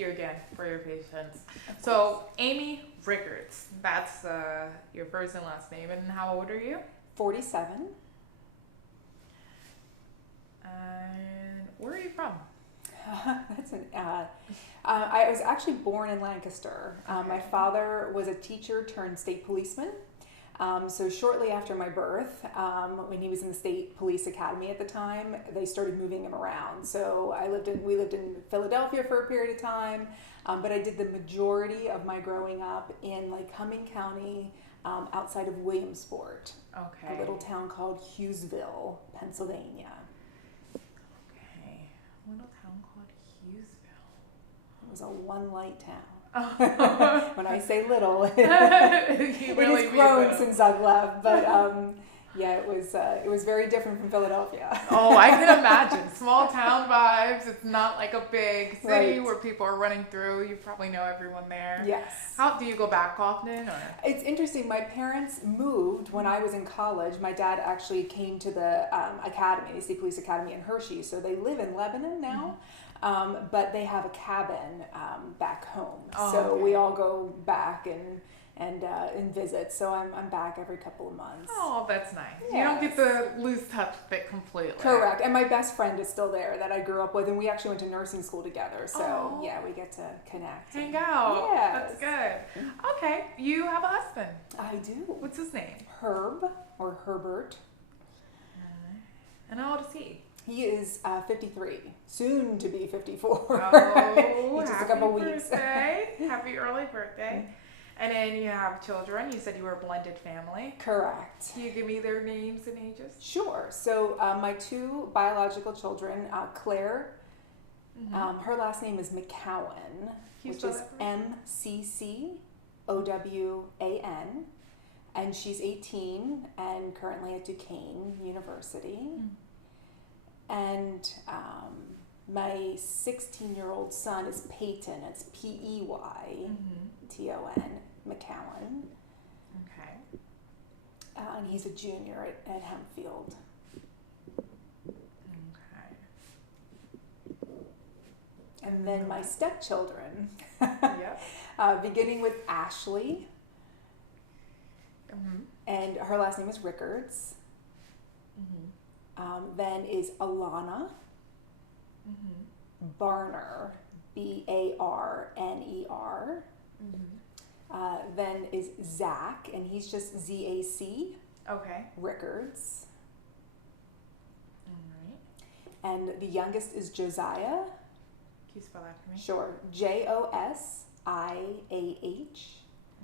you again for your patience. So, Amy Ricords, that's your first and last name. And how old are you? 47. And where are you from? That's an I was actually born in Lancaster. My father was a teacher turned state policeman. So shortly after my birth, when he was in the state police academy at the time, they started moving him around. So we lived in Philadelphia for a period of time, but I did the majority of my growing up in Lycoming County, outside of Williamsport, Okay. a little town called Hughesville, Pennsylvania. Okay. A little town called Hughesville. It was a one-light town. Oh. When I say little, You it really has mean grown little. since I've left, but yeah, it was very different from Philadelphia. Oh, I can imagine. Small town vibes. It's not like a big city Right. where people are running through. You probably know everyone there. Yes. How do you go back often? Or? It's interesting. My parents moved when I was in college. My dad actually came to the academy, the State Police Academy in Hershey. So they live in Lebanon now, but they have a cabin back home. Oh, so okay. we all go back and visit. So I'm back every couple of months. Oh, that's nice. You don't get Yes. to lose touch with it completely. Correct. And my best friend is still there that I grew up with, and we actually went to nursing school together. So Oh. yeah, we get to connect. Hang out. Yes. That's good. Okay. You have a husband. I do. What's his name? Herb or Herbert. And how old is he? He is 53, soon to be 54. Oh, Just a happy couple weeks. birthday. Happy early birthday. And then you have children. You said you were a blended family. Correct. Can you give me their names and ages? Sure. So my two biological children, Claire, her last name is McCowan, Can you which spell is that for me? MCCOWAN, and she's 18 and currently at Duquesne University. And my 16-year-old son is Peyton. It's Peyton, McCowan. Okay. And he's a junior at Hempfield. Okay. And then my stepchildren, Yep. beginning with Ashley, and her last name is Ricords. Then is Alana, Barner, Barner. Then is Zach, and he's just ZAC, Okay. Ricords. All right. And the youngest is Josiah, Can you spell that for me? sure, JOSIAH,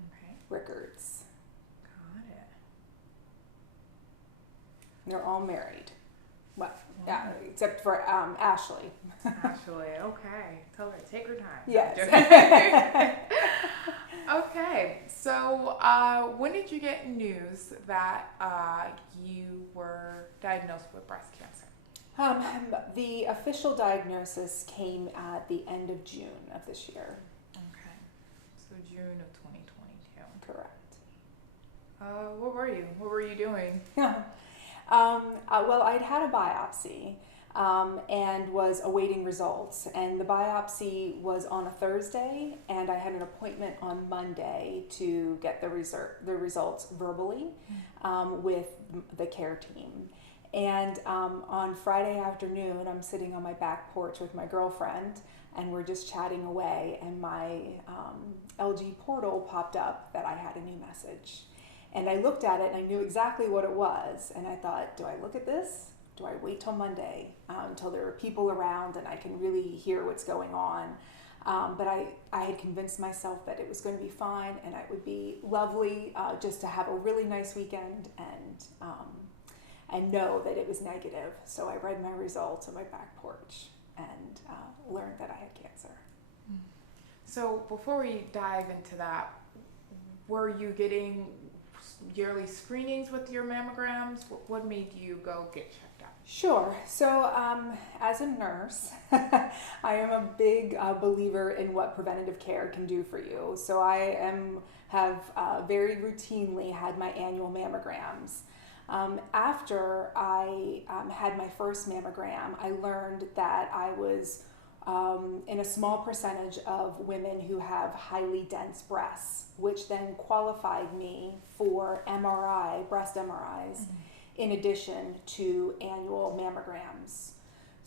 Okay. Ricords. Got it. They're all married. Well, yeah, except for Ashley. Ashley, okay. Tell her, take her time. Yes. Okay, so when did you get news that you were diagnosed with breast cancer? The official diagnosis came at the end of June of this year. Okay, so June of 2022. Correct. What were you? What were you doing? Well, I'd had a biopsy and was awaiting results. And the biopsy was on a Thursday, and I had an appointment on Monday to get the results verbally with the care team. And on Friday afternoon, I'm sitting on my back porch with my girlfriend, and we're just chatting away, and my LG portal popped up that I had a new message. And I looked at it, and I knew exactly what it was. And I thought, do I look at this? Do I wait till Monday until there are people around and I can really hear what's going on? But I had convinced myself that it was going to be fine, and it would be lovely just to have a really nice weekend and know that it was negative. So I read my results on my back porch and learned that I had cancer. So before we dive into that, were you getting yearly screenings with your mammograms? What made you go get checked out? Sure. So as a nurse, I am a big believer in what preventative care can do for you. So I have very routinely had my annual mammograms. After I had my first mammogram, I learned that I was in a small percentage of women who have highly dense breasts, which then qualified me for breast MRIs, in addition to annual mammograms.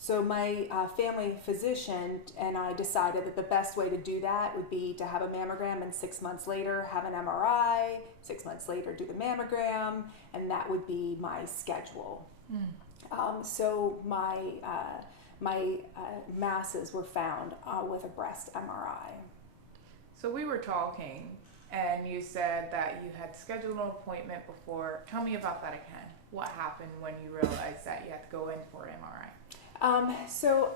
So my family physician and I decided that the best way to do that would be to have a mammogram and 6 months later have an MRI, 6 months later do the mammogram, and that would be my schedule. So my masses were found with a breast MRI. So we were talking, and you said that you had scheduled an appointment before. Tell me about that again. What happened when you realized that you had to go in for an MRI? So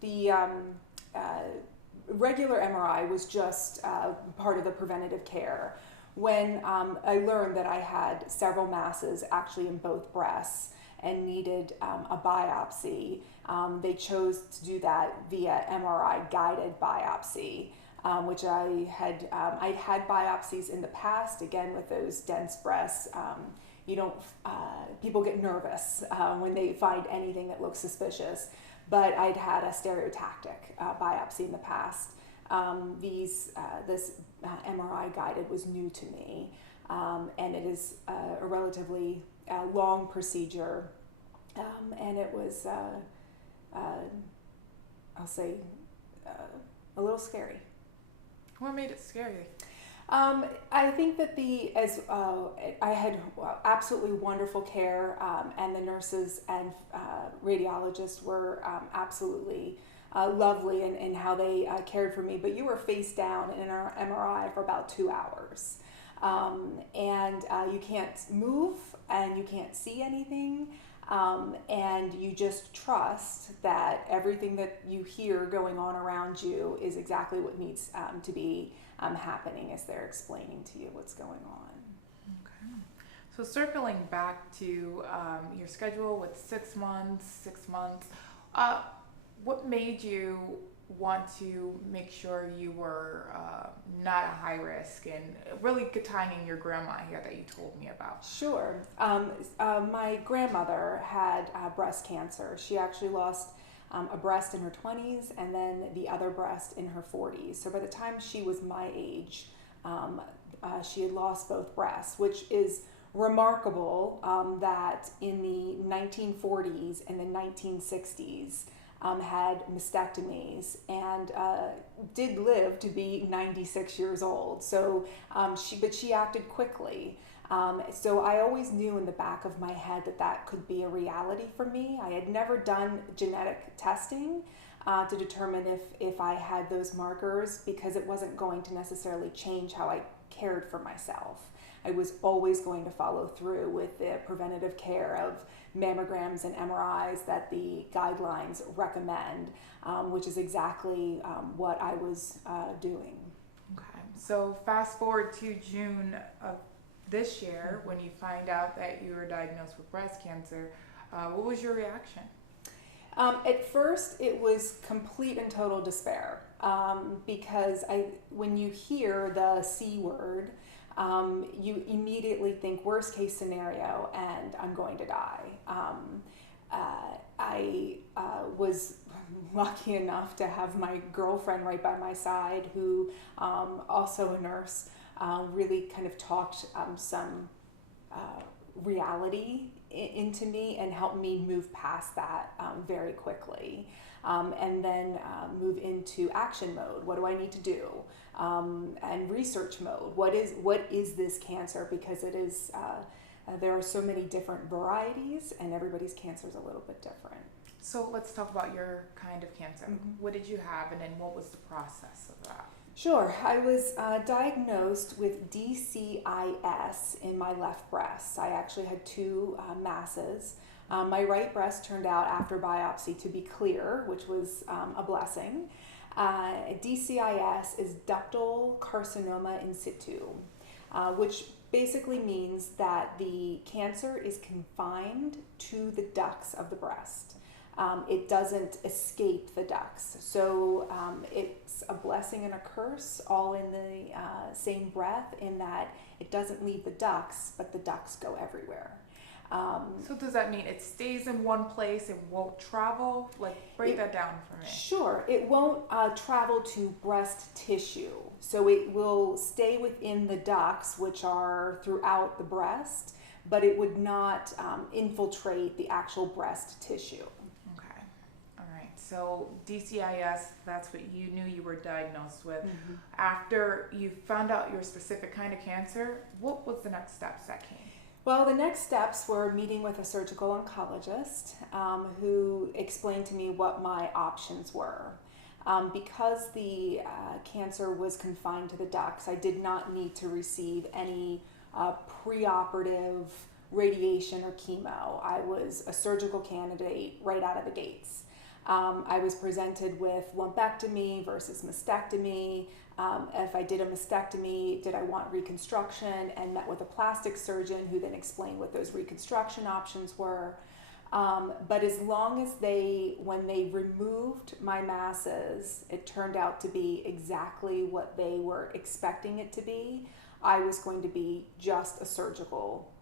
the regular MRI was just part of the preventative care. When I learned that I had several masses actually in both breasts and needed a biopsy, they chose to do that via MRI guided biopsy, which I'd had biopsies in the past, again with those dense breasts. People get nervous when they find anything that looks suspicious, but I'd had a stereotactic biopsy in the past. This MRI guided was new to me, and it is a relatively long procedure, and it was, I'll say, a little scary. What made it scary? I think that I had absolutely wonderful care, and the nurses and radiologists were absolutely lovely in how they cared for me. But you were face down in our MRI for about 2 hours, and you can't move and you can't see anything, and you just trust that everything that you hear going on around you is exactly what needs to be happening as they're explaining to you what's going on. Okay. So circling back to your schedule with 6 months, what made you want to make sure you were not a high risk, and really good timing your grandma here that you told me about? Sure. My grandmother had breast cancer. She actually lost a breast in her 20s and then the other breast in her 40s. So by the time she was my age, she had lost both breasts, which is remarkable that in the 1940s and the 1960s had mastectomies and did live to be 96 years old. So, but she acted quickly. So I always knew in the back of my head that could be a reality for me. I had never done genetic testing to determine if I had those markers, because it wasn't going to necessarily change how I cared for myself. I was always going to follow through with the preventative care of mammograms and MRIs that the guidelines recommend, which is exactly what I was doing. Okay. So fast forward to June of this year, when you find out that you were diagnosed with breast cancer, what was your reaction? At first, it was complete and total despair, because when you hear the C word, you immediately think worst case scenario and I'm going to die. I was lucky enough to have my girlfriend right by my side, who also a nurse, really kind of talked some reality into me and helped me move past that very quickly, and then move into action mode. What do I need to do? And research mode. What is this cancer? Because it is there are so many different varieties, and everybody's cancer is a little bit different. So let's talk about your kind of cancer. Mm-hmm. What did you have, and then what was the process of that? Sure. I was diagnosed with DCIS in my left breast. I actually had 2 masses. My right breast turned out after biopsy to be clear, which was a blessing. DCIS is ductal carcinoma in situ, which basically means that the cancer is confined to the ducts of the breast. It doesn't escape the ducts. So it's a blessing and a curse all in the same breath, in that it doesn't leave the ducts, but the ducts go everywhere. So does that mean it stays in one place and won't travel? Like, break that down for me. Sure. It won't travel to breast tissue. So it will stay within the ducts, which are throughout the breast, but it would not infiltrate the actual breast tissue. Okay. All right. So DCIS, that's what you knew you were diagnosed with. Mm-hmm. After you found out your specific kind of cancer, what was the next steps that came? Well, the next steps were meeting with a surgical oncologist who explained to me what my options were. Because the cancer was confined to the ducts, I did not need to receive any preoperative radiation or chemo. I was a surgical candidate right out of the gates. I was presented with lumpectomy versus mastectomy. If I did a mastectomy, did I want reconstruction, and met with a plastic surgeon who then explained what those reconstruction options were. But as long as when they removed my masses, it turned out to be exactly what they were expecting it to be. I was going to be just a surgical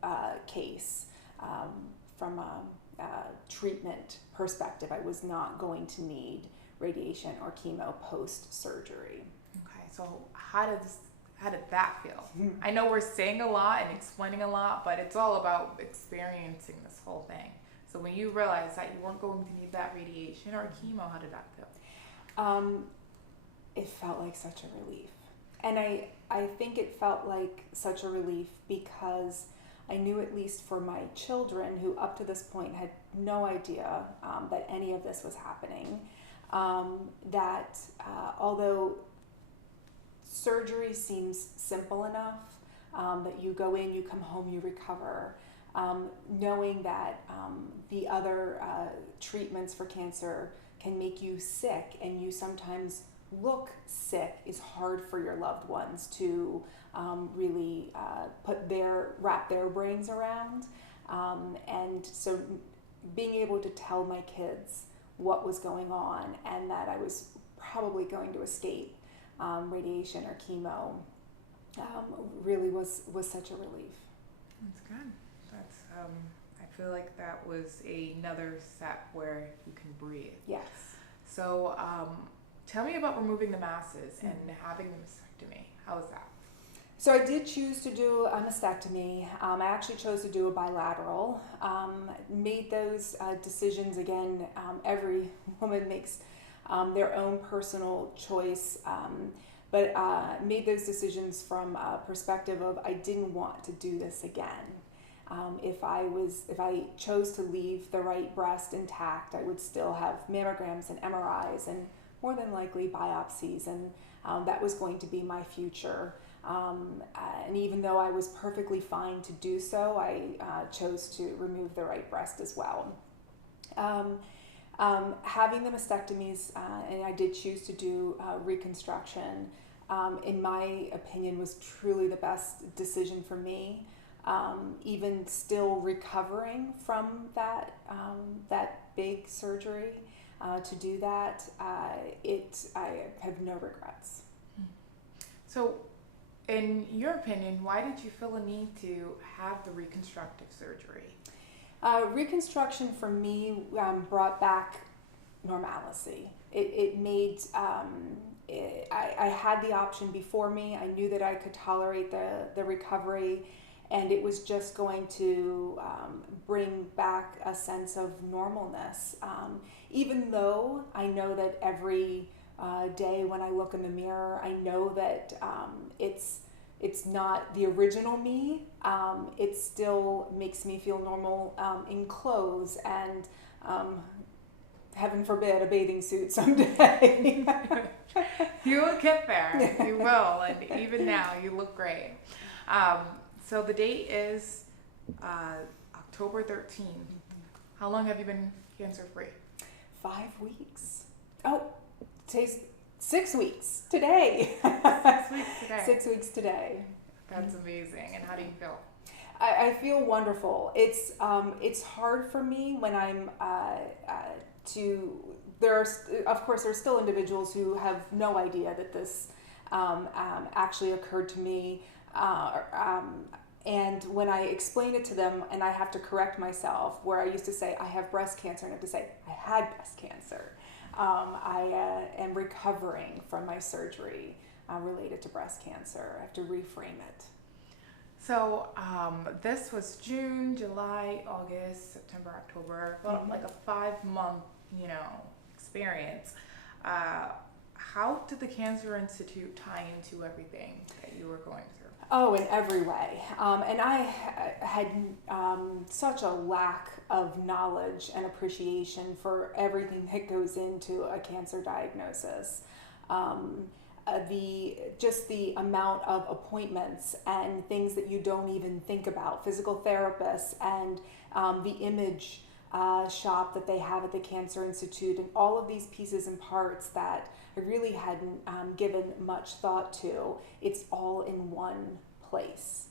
case from a treatment perspective. I was not going to need radiation or chemo post-surgery. Okay, so how did that feel? I know we're saying a lot and explaining a lot, but it's all about experiencing this whole thing. So when you realized that you weren't going to need that radiation or chemo, how did that feel? It felt like such a relief. And I think it felt like such a relief because I knew, at least for my children, who up to this point had no idea that any of this was happening, that although surgery seems simple enough, that you go in, you come home, you recover, knowing that the other treatments for cancer can make you sick and you sometimes look sick is hard for your loved ones to really wrap their brains around. And so being able to tell my kids what was going on and that I was probably going to escape radiation or chemo really was such a relief. That's good. That's I feel like that was another step where you can breathe. Yes. So tell me about removing the masses and having the mastectomy. How was that? So I did choose to do a mastectomy. I actually chose to do a bilateral. Made those decisions again. Every woman makes their own personal choice, but made those decisions from a perspective of I didn't want to do this again. If I chose to leave the right breast intact, I would still have mammograms and MRIs and more than likely biopsies, and that was going to be my future. And even though I was perfectly fine to do so, I chose to remove the right breast as well. Having the mastectomies, and I did choose to do reconstruction, in my opinion, was truly the best decision for me. Even still recovering from that big surgery, to do that, I have no regrets. So, in your opinion, why did you feel a need to have the reconstructive surgery? Reconstruction for me brought back normalcy. It made, I had the option before me. I knew that I could tolerate the recovery, and it was just going to bring back a sense of normalness. Even though I know that every day when I look in the mirror, I know that it's not the original me. It still makes me feel normal in clothes and, heaven forbid, a bathing suit someday. You will get there. You will. And even now, you look great. So the date is October 13th. How long have you been cancer-free? 5 weeks. Oh, today's 6 weeks today. 6 weeks today. 6 weeks today. That's amazing. And how do you feel? I feel wonderful. It's hard for me when I'm of course there's still individuals who have no idea that this actually occurred to me. And when I explain it to them, and I have to correct myself, where I used to say I have breast cancer, and I have to say I had breast cancer. I am recovering from my surgery related to breast cancer. I have to reframe it. So this was June, July, August, September, October, about like a 5-month, experience. How did the Cancer Institute tie into everything that you were going through? Oh, in every way. And I had such a lack of knowledge and appreciation for everything that goes into a cancer diagnosis. The amount of appointments and things that you don't even think about, physical therapists and the image shop that they have at the Cancer Institute, and all of these pieces and parts that I really hadn't given much thought to. It's all in one place,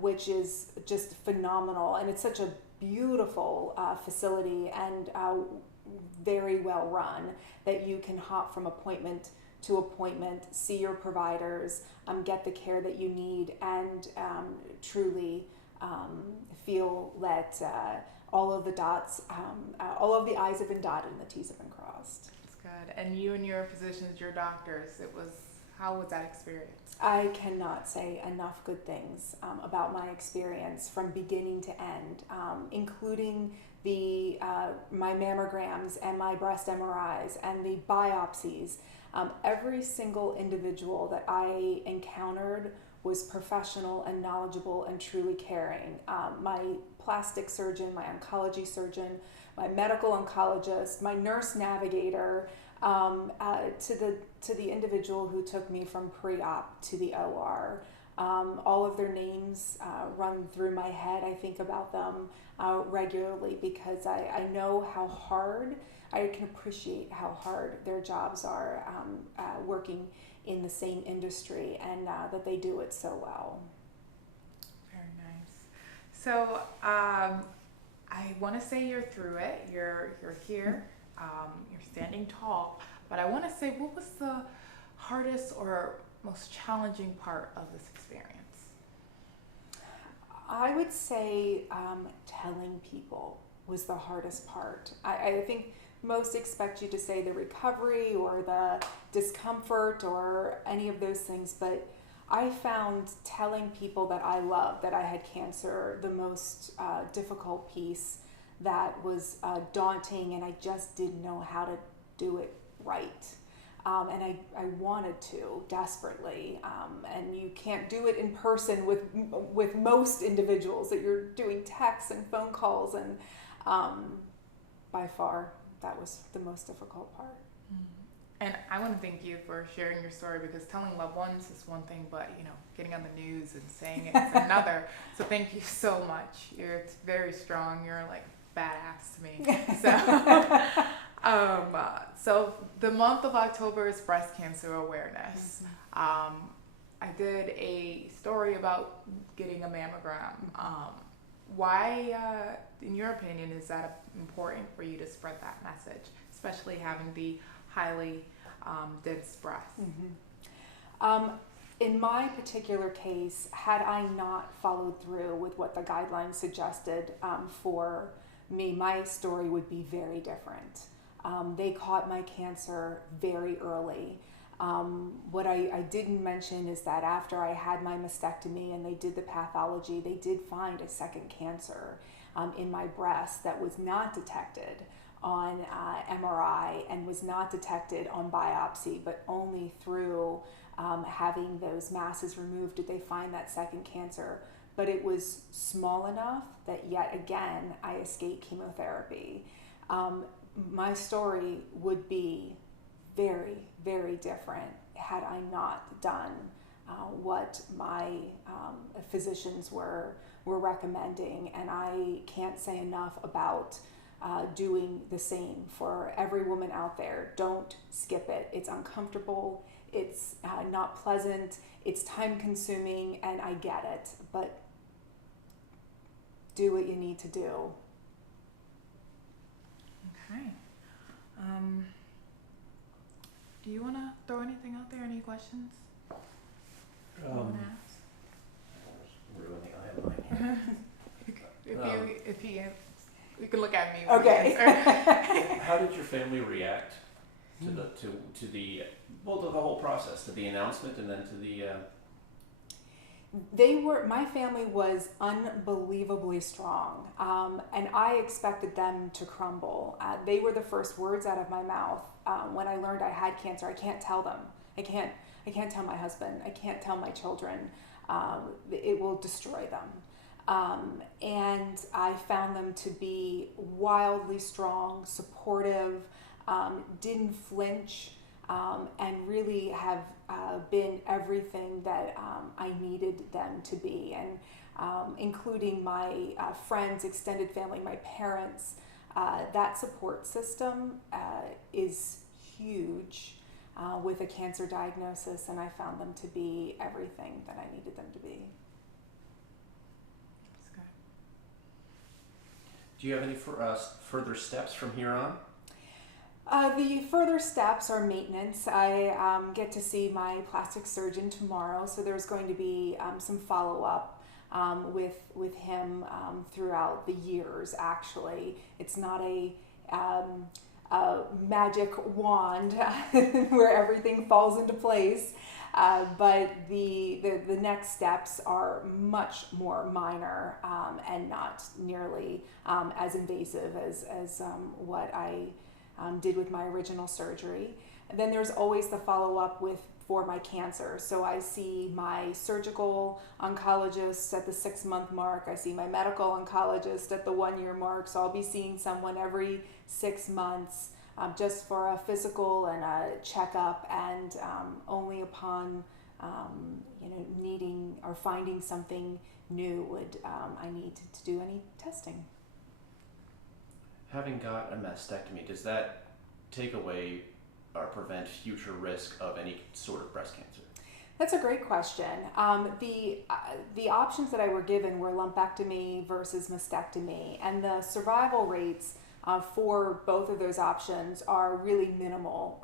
which is just phenomenal. And it's such a beautiful facility and very well run that you can hop from appointment to appointment, see your providers, get the care that you need, and truly feel that all of the dots, all of the I's have been dotted and the T's have been crossed. That's good. And you and your physicians, your doctors, how was that experience? I cannot say enough good things about my experience from beginning to end, including my mammograms and my breast MRIs and the biopsies. Every single individual that I encountered was professional and knowledgeable and truly caring. My plastic surgeon, my oncology surgeon, my medical oncologist, my nurse navigator, to the individual who took me from pre-op to the OR. All of their names run through my head. I think about them regularly because I know how hard, I can appreciate how hard their jobs are working in the same industry, and that they do it so well. Very nice. So I want to say you're through it. You're here. You're standing tall. But I want to say, what was the hardest or most challenging part of this experience? I would say telling people was the hardest part. I think most expect you to say the recovery or the discomfort or any of those things, but I found telling people that I love that I had cancer the most difficult piece. That was daunting, and I just didn't know how to do it right. And I wanted to desperately, and you can't do it in person with most individuals, that you're doing texts and phone calls, and by far that was the most difficult part. And I want to thank you for sharing your story, because telling loved ones is one thing, but getting on the news and saying it is another. So thank you so much. You're very strong. You're like badass to me. So the month of October is Breast Cancer Awareness. I did a story about getting a mammogram. Why, in your opinion, is that important for you to spread that message, especially having the highly dense breast? In my particular case, had I not followed through with what the guidelines suggested for me, my story would be very different. They caught my cancer very early. What I didn't mention is that after I had my mastectomy and they did the pathology, they did find a second cancer in my breast that was not detected on MRI and was not detected on biopsy, but only through having those masses removed did they find that second cancer. But it was small enough that yet again I escaped chemotherapy. My story would be very, very different had I not done what my physicians were recommending, and I can't say enough about doing the same for every woman out there. Don't skip it. It's uncomfortable, it's not pleasant, it's time consuming, and I get it, but do what you need to do. Okay. Do you want to throw anything out there? Any questions? We're going You can look at me. Okay. How did your family react to the whole process, to the announcement, and then to the? My family was unbelievably strong, and I expected them to crumble. They were the first words out of my mouth when I learned I had cancer. I can't tell them. I can't tell my husband. I can't tell my children. It will destroy them. And I found them to be wildly strong, supportive, didn't flinch, and really have been everything that I needed them to be, and including my friends, extended family, my parents. That support system is huge with a cancer diagnosis, and I found them to be everything that I needed them to be. Do you have any further steps from here on? The further steps are maintenance. I get to see my plastic surgeon tomorrow, so there's going to be some follow-up with him throughout the years, actually. It's not a magic wand where everything falls into place. But the next steps are much more minor and not nearly as invasive as what I did with my original surgery. And then there's always the follow-up for my cancer. So I see my surgical oncologist at the 6-month mark. I see my medical oncologist at the 1-year mark. So I'll be seeing someone every 6 months. Just for a physical and a checkup, and only upon needing or finding something new would I need to do any testing. Having got a mastectomy, does that take away or prevent future risk of any sort of breast cancer? That's a great question. The options that I were given were lumpectomy versus mastectomy, and the survival rates for both of those options are really minimal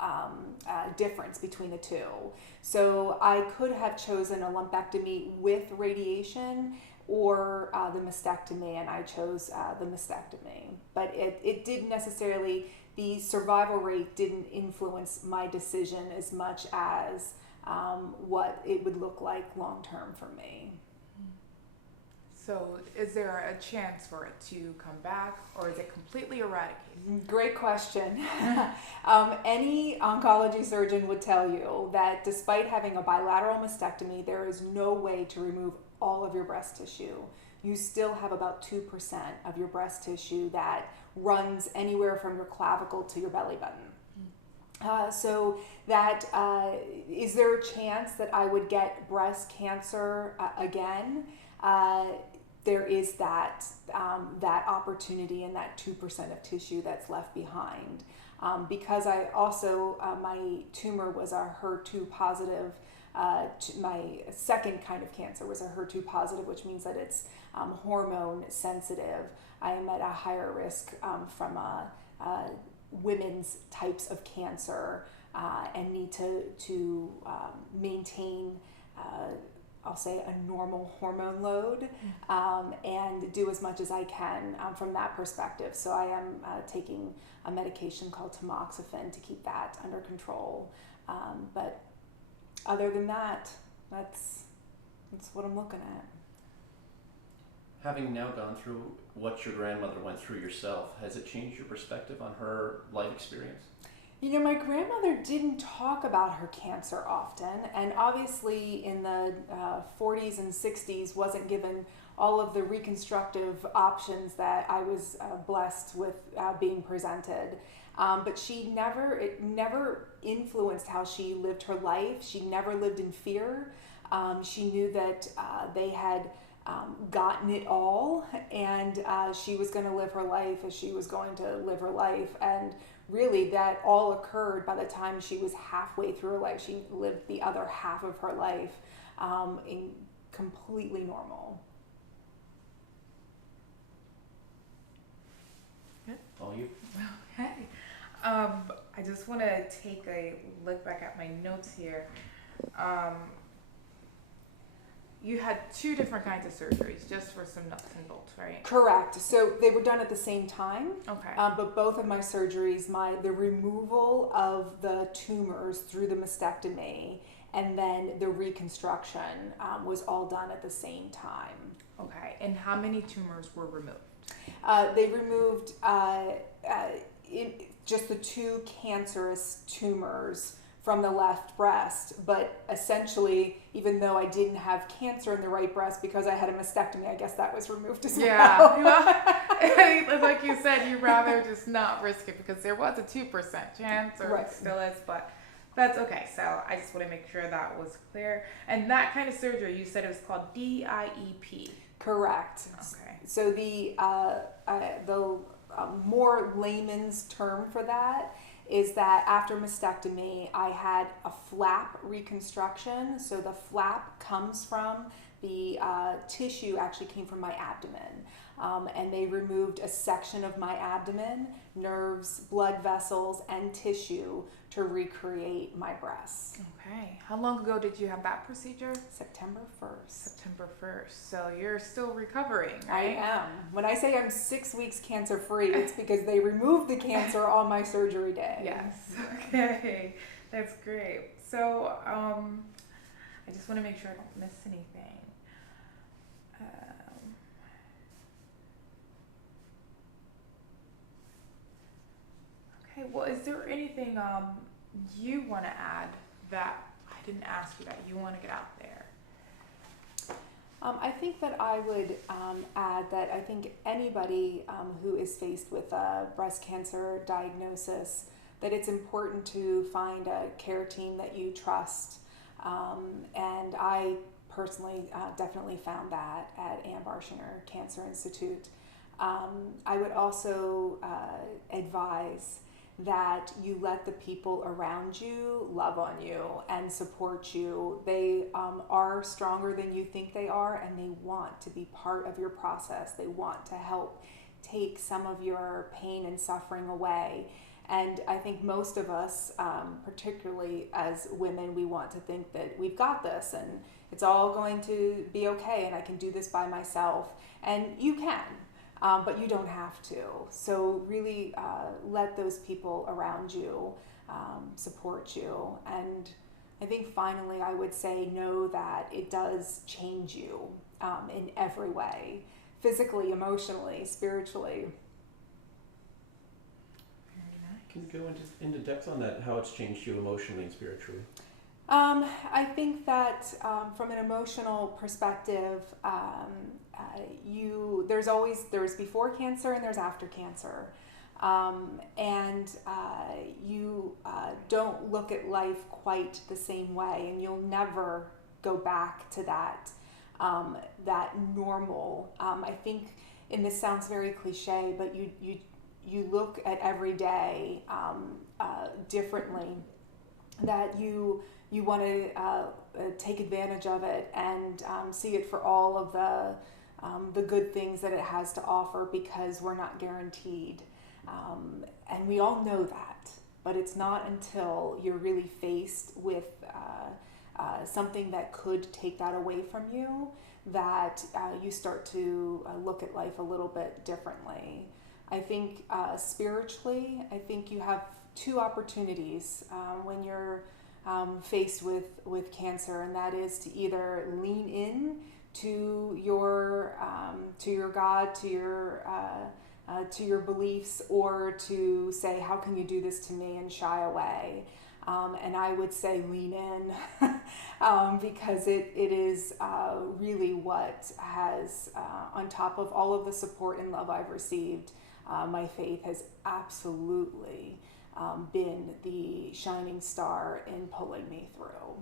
difference between the two. So I could have chosen a lumpectomy with radiation or the mastectomy, and I chose the mastectomy. But it didn't necessarily, the survival rate didn't influence my decision as much as what it would look like long term for me. So is there a chance for it to come back, or is it completely eradicated? Great question. Any oncology surgeon would tell you that despite having a bilateral mastectomy, there is no way to remove all of your breast tissue. You still have about 2% of your breast tissue that runs anywhere from your clavicle to your belly button. So that is there a chance that I would get breast cancer again? There is that opportunity and that 2% of tissue that's left behind. Because I also, my tumor was a HER2 positive, my second kind of cancer was a HER2 positive, which means that it's hormone sensitive. I am at a higher risk from women's types of cancer and need to maintain I'll say a normal hormone load and do as much as I can from that perspective. So I am taking a medication called tamoxifen to keep that under control. But other than that, that's what I'm looking at. Having now gone through what your grandmother went through yourself, has it changed your perspective on her life experience? You know, my grandmother didn't talk about her cancer often, and obviously in the 40s and 60s wasn't given all of the reconstructive options that I was blessed with being presented. But it never influenced how she lived her life. She never lived in fear. She knew that they had gotten it all, and she was going to live her life as she was going to live her life. And really, that all occurred by the time she was halfway through her life. She lived the other half of her life in completely normal. Good. All you? Okay. I just want to take a look back at my notes here. you had two different kinds of surgeries just for some nuts and bolts, right? Correct. So they were done at the same time. Okay. But both of my surgeries, the removal of the tumors through the mastectomy and then the reconstruction was all done at the same time. Okay. And how many tumors were removed? They removed just the two cancerous tumors from the left breast, but essentially, even though I didn't have cancer in the right breast because I had a mastectomy, I guess that was removed as well. Yeah. Like you said, you'd rather just not risk it because there was a 2% chance, or Right. it still is, but that's okay. So I just want to make sure that was clear. And that kind of surgery, you said it was called DIEP. Correct. Okay. So the more layman's term for that is that after mastectomy, I had a flap reconstruction. So the flap comes from the tissue actually came from my abdomen. And they removed a section of my abdomen, nerves, blood vessels, and tissue to recreate my breasts. Okay. How long ago did you have that procedure? September 1st. September 1st. So you're still recovering, right? I am. When I say I'm 6 weeks cancer free, it's because they removed the cancer on my surgery day. Yes. Okay. That's great. So I just want to make sure I don't miss anything. Okay. Well, is there anything you want to add that I didn't ask you that you want to get out there? I think that I would add that I think anybody who is faced with a breast cancer diagnosis, that it's important to find a care team that you trust. And I personally definitely found that at Ann Barshinger Cancer Institute. I would also advise that you let the people around you love on you and support you. They are stronger than you think they are, and they want to be part of your process. They want to help take some of your pain and suffering away. And I think most of us, particularly as women, we want to think that we've got this and it's all going to be okay and I can do this by myself. And you can. But you don't have to. So really let those people around you support you. And I think finally I would say know that it does change you in every way, physically, emotionally, spiritually. Very nice. Can you go into depth on that, how it's changed you emotionally and spiritually? I think that from an emotional perspective, there's before cancer and there's after cancer. And you don't look at life quite the same way, and you'll never go back to that normal. I think, and this sounds very cliche, but you look at every day differently, that you want to take advantage of it and see it for all of the good things that it has to offer, because we're not guaranteed. And we all know that, but it's not until you're really faced with something that could take that away from you that you start to look at life a little bit differently. I think spiritually, I think you have two opportunities when you're faced with cancer, and that is to either lean in to your God, to your beliefs, or to say, how can you do this to me, and shy away. And I would say lean in because it is really what has, on top of all of the support and love I've received, my faith has absolutely been the shining star in pulling me through.